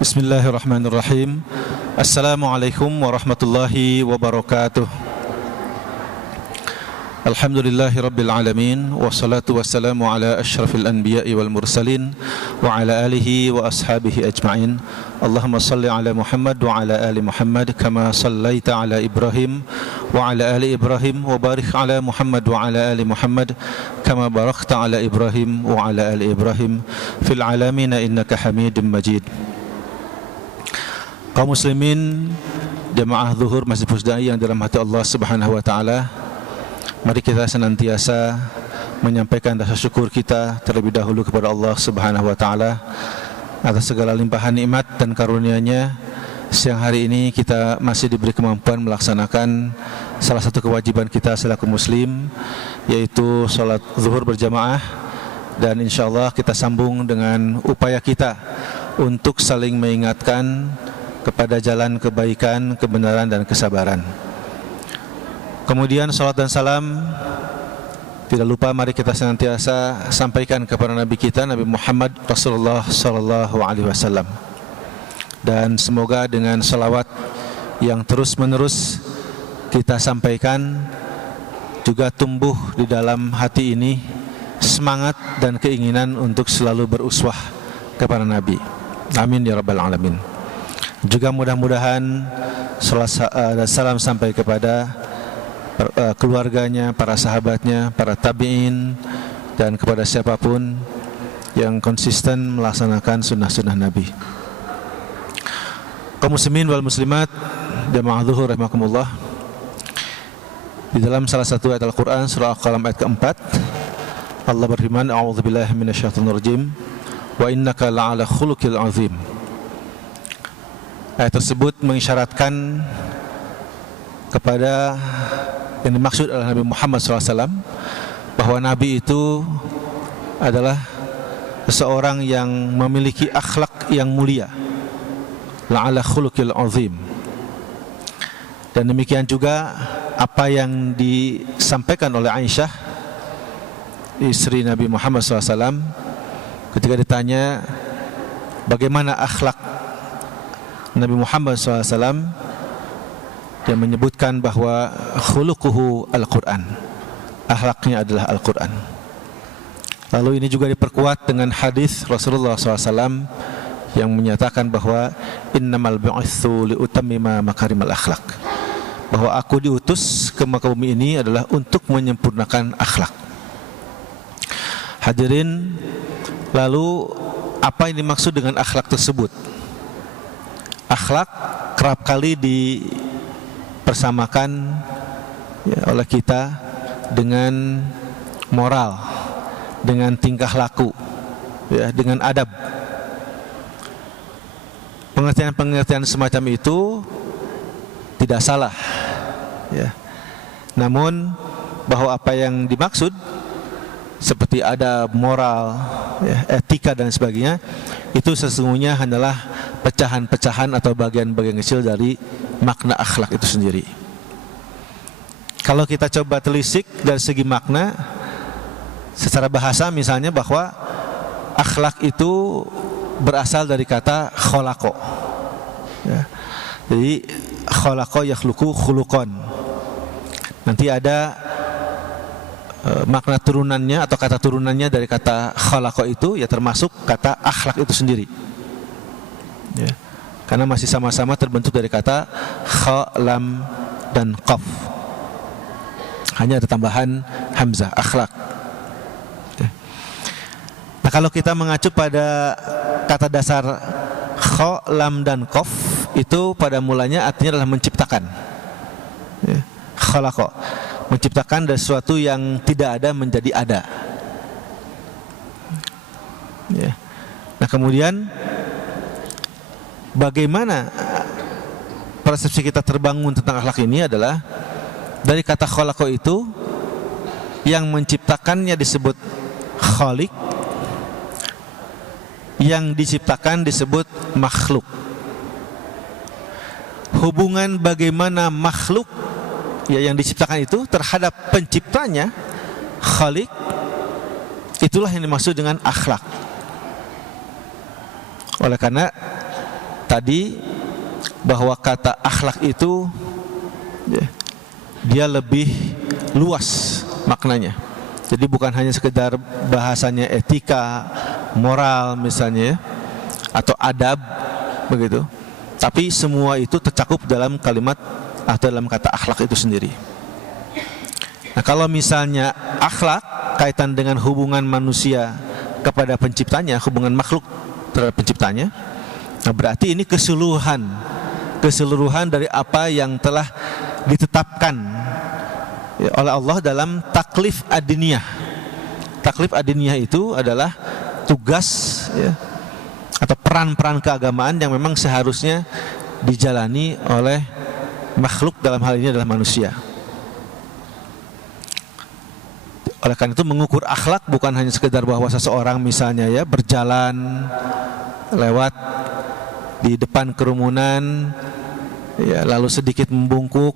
Bismillahirrahmanirrahim. Assalamualaikum warahmatullahi wabarakatuh. Alhamdulillahi rabbil alamin. Wassalatu wassalamu ala ashrafil anbiya'i wal mursalin wa ala alihi wa ashabihi ajma'in. Allahumma salli ala Muhammad wa ala ali Muhammad kama sallaita ala Ibrahim wa ala ali Ibrahim wa barik ala Muhammad wa ala ali Muhammad kama barakta ala Ibrahim wa ala ali Ibrahim fil alamin innaka Hamidum Majid. Kaum muslimin jamaah zuhur Masjid Pusdai yang dirahmati Allah Subhanahu wa taala, mari kita senantiasa menyampaikan rasa syukur kita terlebih dahulu kepada Allah Subhanahu wa taala atas segala limpahan nikmat dan karunia-Nya. Siang hari ini kita masih diberi kemampuan melaksanakan salah satu kewajiban kita selaku muslim, yaitu salat zuhur berjamaah, dan insyaallah kita sambung dengan upaya kita untuk saling mengingatkan kepada jalan kebaikan, kebenaran dan kesabaran. Kemudian salat dan salam tidak lupa mari kita senantiasa sampaikan kepada Nabi kita, Nabi Muhammad Rasulullah sallallahu alaihi wasallam. Dan semoga dengan salawat yang terus-menerus kita sampaikan juga tumbuh di dalam hati ini semangat dan keinginan untuk selalu beruswah kepada Nabi. Amin ya rabbal alamin. Juga mudah-mudahan salam sampai kepada keluarganya, para sahabatnya, para tabi'in, dan kepada siapapun yang konsisten melaksanakan sunnah-sunnah Nabi. Kaum muslimin wal muslimat jamaah zuhur rahimakumullah, di dalam salah satu ayat Al-Quran surah Al-Qalam ayat keempat, Allah berfirman, a'udzubillahi minasyaitonirrajim, wa innaka la'ala khuluqil azim. Ayat tersebut mengisyaratkan kepada yang dimaksud adalah Nabi Muhammad SAW, bahwa Nabi itu adalah seseorang yang memiliki akhlak yang mulia, la'ala khuluqil azim. Dan demikian juga apa yang disampaikan oleh Aisyah, istri Nabi Muhammad SAW, ketika ditanya bagaimana akhlak Nabi Muhammad SAW, yang menyebutkan bahwa khuluquhu Al-Quran, akhlaknya adalah Al-Quran. Lalu ini juga diperkuat dengan hadis Rasulullah SAW yang menyatakan bahwa innamal bu'itsu liutammima makarimal akhlak, bahwa aku diutus ke muka bumi ini adalah untuk menyempurnakan akhlak. Hadirin, lalu apa yang dimaksud dengan akhlak tersebut? Akhlak kerap kali dipersamakan oleh kita dengan moral, dengan tingkah laku, dengan adab. Pengertian-pengertian semacam itu tidak salah, namun bahwa apa yang dimaksud seperti adab, moral, etika dan sebagainya, itu sesungguhnya hanyalah pecahan-pecahan atau bagian-bagian kecil dari makna akhlak itu sendiri. Kalau kita coba telisik dari segi makna secara bahasa, misalnya bahwa akhlak itu berasal dari kata kholaqa, jadi kholaqa yakhluqu khuluqan. Nanti ada makna turunannya atau kata turunannya dari kata khalaqa itu, ya termasuk kata akhlak itu sendiri, karena masih sama-sama terbentuk dari kata kha, lam, dan qaf, hanya ada tambahan hamzah, akhlak. Nah, kalau kita mengacu pada kata dasar kha, lam, dan qaf, itu pada mulanya artinya adalah menciptakan, khalaqa, menciptakan dari sesuatu yang tidak ada menjadi ada. Nah, kemudian bagaimana persepsi kita terbangun tentang akhlak ini adalah dari kata khalaqa itu, yang menciptakannya disebut khaliq, yang diciptakan disebut makhluk. Hubungan bagaimana makhluk yang diciptakan itu terhadap penciptanya, khaliq, itulah yang dimaksud dengan akhlak. Oleh karena tadi bahwa kata akhlak itu ya, dia lebih luas maknanya. Jadi bukan hanya sekedar bahasanya etika, moral misalnya ya, atau adab begitu. Tapi semua itu tercakup dalam kalimat atau dalam kata akhlak itu sendiri. Nah, kalau misalnya akhlak kaitan dengan hubungan manusia kepada penciptanya, hubungan makhluk terhadap penciptanya, nah berarti ini keseluruhan dari apa yang telah ditetapkan ya, oleh Allah dalam taklif ad-diniyah. Taklif ad-diniyah itu adalah tugas ya, atau peran-peran keagamaan yang memang seharusnya dijalani oleh makhluk, dalam hal ini adalah manusia. Oleh karena itu mengukur akhlak bukan hanya sekedar bahwa seseorang misalnya ya berjalan lewat di depan kerumunan ya, lalu sedikit membungkuk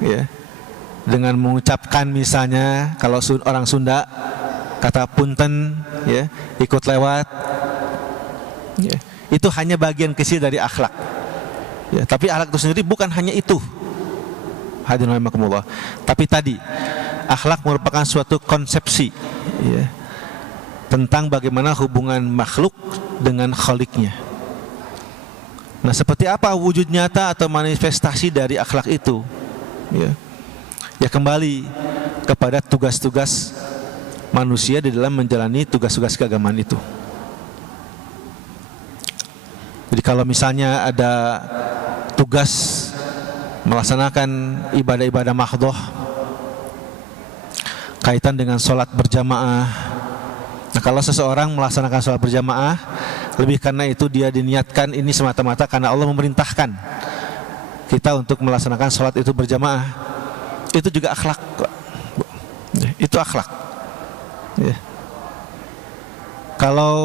ya, dengan mengucapkan misalnya kalau orang Sunda kata punten ya, ikut lewat ya, itu hanya bagian kecil dari akhlak ya, tapi akhlak itu sendiri bukan hanya itu, hadirin rahimakumullah. Tapi tadi akhlak merupakan suatu konsepsi ya, tentang bagaimana hubungan makhluk dengan khaliknya. Nah, seperti apa wujud nyata atau manifestasi dari akhlak itu ya, ya kembali kepada tugas-tugas manusia di dalam menjalani tugas-tugas keagamaan itu. Jadi kalau misalnya ada tugas melaksanakan ibadah-ibadah mahdhoh kaitan dengan sholat berjamaah. Nah, kalau seseorang melaksanakan sholat berjamaah, lebih karena itu dia diniatkan ini semata-mata karena Allah memerintahkan kita untuk melaksanakan sholat itu berjamaah, itu juga akhlak. Itu akhlak ya. Kalau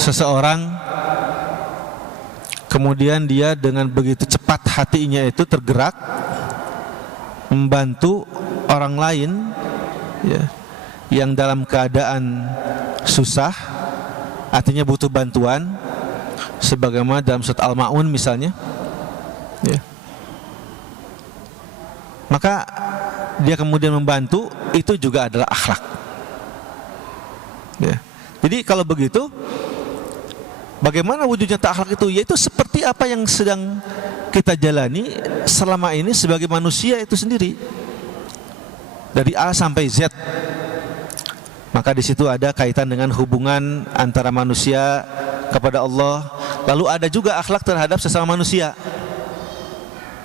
seseorang kemudian dia dengan begitu cepat hatinya itu tergerak membantu orang lain ya, yang dalam keadaan susah, artinya butuh bantuan, sebagaimana dalam surat Al-Ma'un misalnya ya, maka dia kemudian membantu, itu juga adalah akhlak ya. Jadi kalau begitu, bagaimana wujudnya akhlak itu? Yaitu seperti apa yang sedang kita jalani selama ini sebagai manusia itu sendiri, dari A sampai Z. Maka di situ ada kaitan dengan hubungan antara manusia kepada Allah. Lalu ada juga akhlak terhadap sesama manusia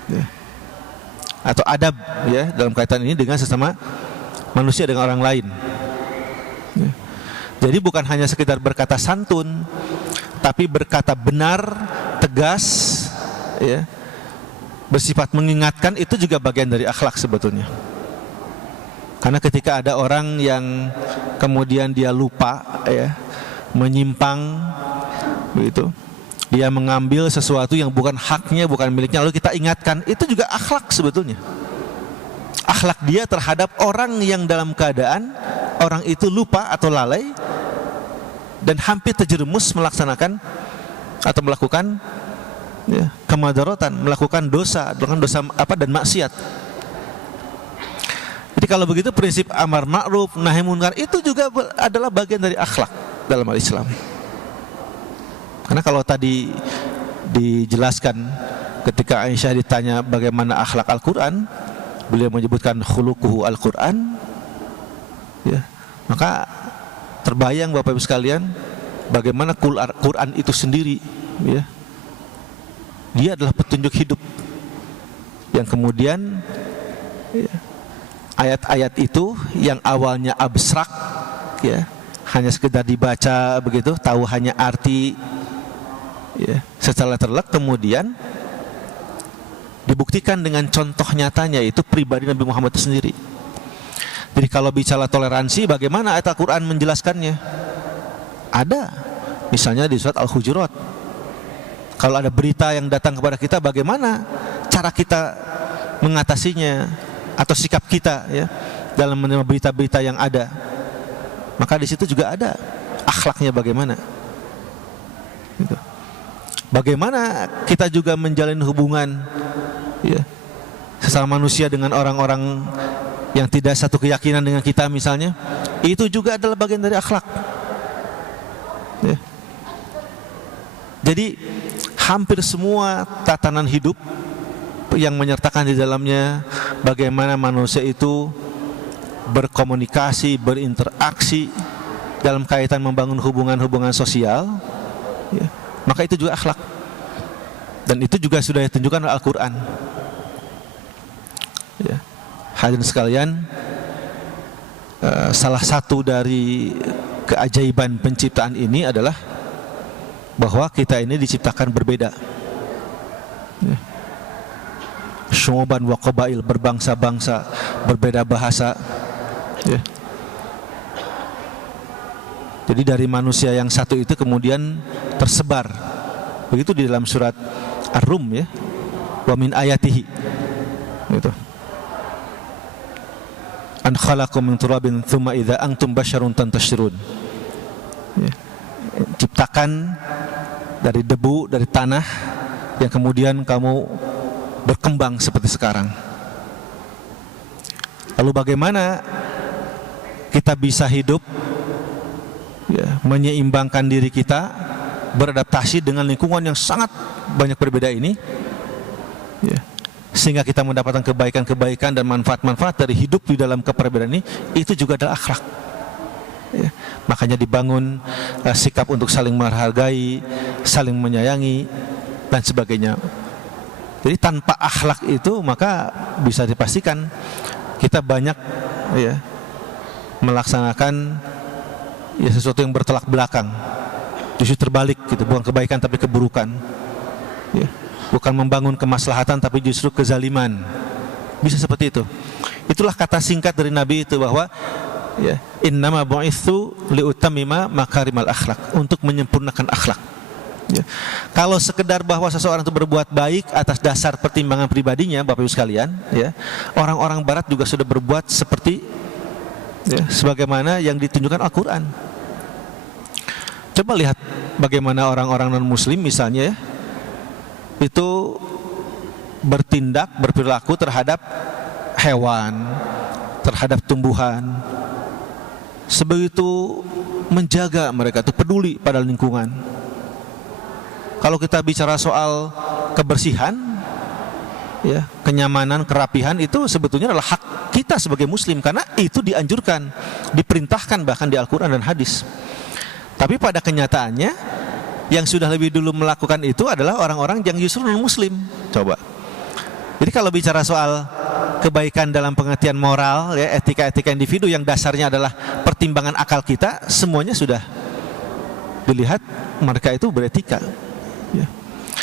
ya, atau adab ya, dalam kaitan ini dengan sesama manusia, dengan orang lain ya. Jadi bukan hanya sekedar berkata santun, tapi berkata benar, tegas ya, bersifat mengingatkan, itu juga bagian dari akhlak sebetulnya. Karena ketika ada orang yang kemudian dia lupa ya, menyimpang begitu, dia mengambil sesuatu yang bukan haknya, bukan miliknya, lalu kita ingatkan, itu juga akhlak sebetulnya. Akhlak dia terhadap orang yang dalam keadaan orang itu lupa atau lalai dan hampir terjerumus melaksanakan atau melakukan ya, kemadaratan, melakukan dosa dan maksiat. Jadi kalau begitu prinsip amar ma'ruf nahi munkar itu juga adalah bagian dari akhlak dalam Islam. Karena kalau tadi dijelaskan ketika Aisyah ditanya bagaimana akhlak Al-Quran, beliau menyebutkan khuluquhu Al-Quran ya, maka terbayang Bapak Ibu sekalian bagaimana Quran itu sendiri ya, dia adalah petunjuk hidup yang kemudian ya, ayat-ayat itu yang awalnya abstrak ya, hanya sekedar dibaca begitu, tahu hanya arti ya, secara terlek, kemudian dibuktikan dengan contoh nyatanya, itu pribadi Nabi Muhammad itu sendiri. Jadi kalau bicara toleransi, bagaimana ayat Al-Quran menjelaskannya? Ada, misalnya di surat Al-Hujurat. Kalau ada berita yang datang kepada kita, bagaimana cara kita mengatasinya atau sikap kita ya dalam menerima berita-berita yang ada? Maka di situ juga ada akhlaknya bagaimana. Gitu. Bagaimana kita juga menjalin hubungan, ya, sesama manusia dengan orang-orang yang tidak satu keyakinan dengan kita misalnya, itu juga adalah bagian dari akhlak, ya. Jadi hampir semua tatanan hidup yang menyertakan di dalamnya bagaimana manusia itu berkomunikasi, berinteraksi dalam kaitan membangun hubungan-hubungan sosial, ya, maka itu juga akhlak. Dan itu juga sudah ditunjukkan oleh Al-Quran, ya. Hadirin sekalian, salah satu dari keajaiban penciptaan ini adalah bahwa kita ini diciptakan berbeda, ya. Syu'uban wa qabail, berbangsa-bangsa, berbeda bahasa, ya. Jadi dari manusia yang satu itu kemudian tersebar. Begitu di dalam surat Ar-Rum, ya. Wa min ayatihi, gitu. An khalaqakum min turabin tsumma idza antum basyarun tantashirun, ya. Ciptakan dari debu, dari tanah, yang kemudian kamu berkembang seperti sekarang. Lalu bagaimana kita bisa hidup, ya, menyeimbangkan diri kita, beradaptasi dengan lingkungan yang sangat banyak berbeda ini, ya, sehingga kita mendapatkan kebaikan-kebaikan dan manfaat-manfaat dari hidup di dalam keperbedaan ini, itu juga adalah akhlak, ya. Makanya dibangun sikap untuk saling menghargai, saling menyayangi, dan sebagainya. Jadi tanpa akhlak itu maka bisa dipastikan kita banyak, ya, melaksanakan, ya, sesuatu yang bertolak belakang, justru terbalik, gitu. Bukan kebaikan tapi keburukan, ya. Bukan membangun kemaslahatan tapi justru kezaliman. Bisa seperti itu. Itulah kata singkat dari Nabi itu, bahwa, ya, innama bu'itsu liutammima makarimal akhlak, untuk menyempurnakan akhlak, ya. Kalau sekedar bahwa seseorang itu berbuat baik atas dasar pertimbangan pribadinya, Bapak Ibu sekalian, ya, orang-orang Barat juga sudah berbuat seperti, ya, sebagaimana yang ditunjukkan Al-Quran. Coba lihat bagaimana orang-orang non-Muslim misalnya, ya, itu bertindak, berperilaku terhadap hewan, terhadap tumbuhan, sebegitu menjaga mereka, itu peduli pada lingkungan. Kalau kita bicara soal kebersihan, ya, kenyamanan, kerapihan, itu sebetulnya adalah hak kita sebagai Muslim, karena itu dianjurkan, diperintahkan bahkan di Al-Quran dan hadis. Tapi pada kenyataannya yang sudah lebih dulu melakukan itu adalah orang-orang yang justru non-Muslim. Coba. Jadi kalau bicara soal kebaikan dalam pengertian moral, ya, etika-etika individu yang dasarnya adalah pertimbangan akal kita, semuanya sudah dilihat mereka itu beretika, ya.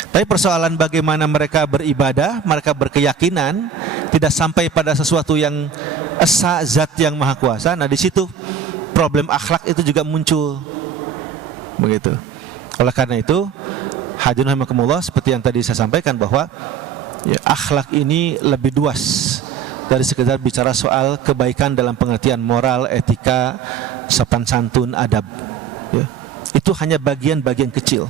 Tapi persoalan bagaimana mereka beribadah, mereka berkeyakinan tidak sampai pada sesuatu yang esa, zat yang maha kuasa. Nah, di situ problem akhlak itu juga muncul, begitu. Oleh karena itu, hadirin rahimakumullah, seperti yang tadi saya sampaikan, bahwa, ya, akhlak ini lebih luas dari sekedar bicara soal kebaikan dalam pengertian moral, etika, sopan santun, adab, ya. Itu hanya bagian-bagian kecil.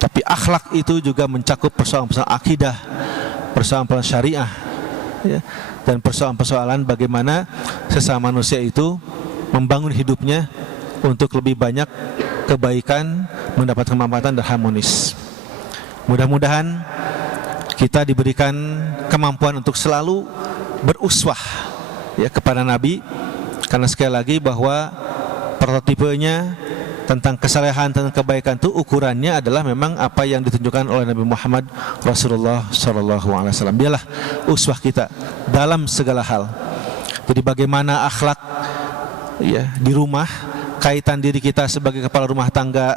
Tapi akhlak itu juga mencakup persoalan-persoalan akidah, persoalan-persoalan syariah, ya, dan persoalan-persoalan bagaimana sesama manusia itu membangun hidupnya untuk lebih banyak kebaikan, mendapat kemanfaatan dan harmonis. Mudah-mudahan kita diberikan kemampuan untuk selalu beruswah, ya, kepada Nabi, karena sekali lagi bahwa prototipenya tentang kesalehan, tentang kebaikan itu ukurannya adalah memang apa yang ditunjukkan oleh Nabi Muhammad Rasulullah SAW. Dialah uswah kita dalam segala hal. Jadi bagaimana akhlak, ya, di rumah, kaitan diri kita sebagai kepala rumah tangga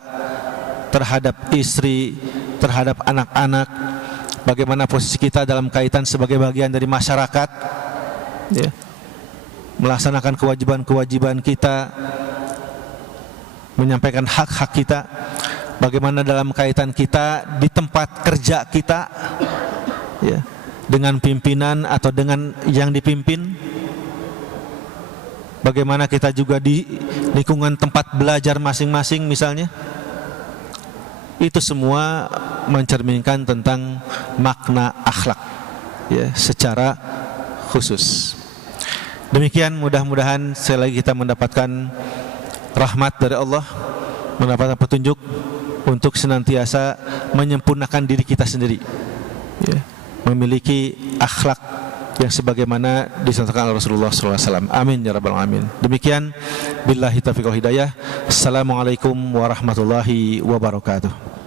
terhadap istri, terhadap anak-anak, bagaimana posisi kita dalam kaitan sebagai bagian dari masyarakat, ya, melaksanakan kewajiban-kewajiban kita, menyampaikan hak-hak kita, bagaimana dalam kaitan kita di tempat kerja kita, ya, dengan pimpinan atau dengan yang dipimpin, bagaimana kita juga di lingkungan tempat belajar masing-masing misalnya, itu semua mencerminkan tentang makna akhlak, ya, secara khusus. Demikian, mudah-mudahan sekali lagi kita mendapatkan rahmat dari Allah, mendapatkan petunjuk untuk senantiasa menyempurnakan diri kita sendiri, ya, memiliki akhlak yang sebagaimana disampaikan oleh Rasulullah SAW. Amin ya rabbal alamin. Demikian, billahi taufiq wal hidayah. Assalamualaikum warahmatullahi wabarakatuh.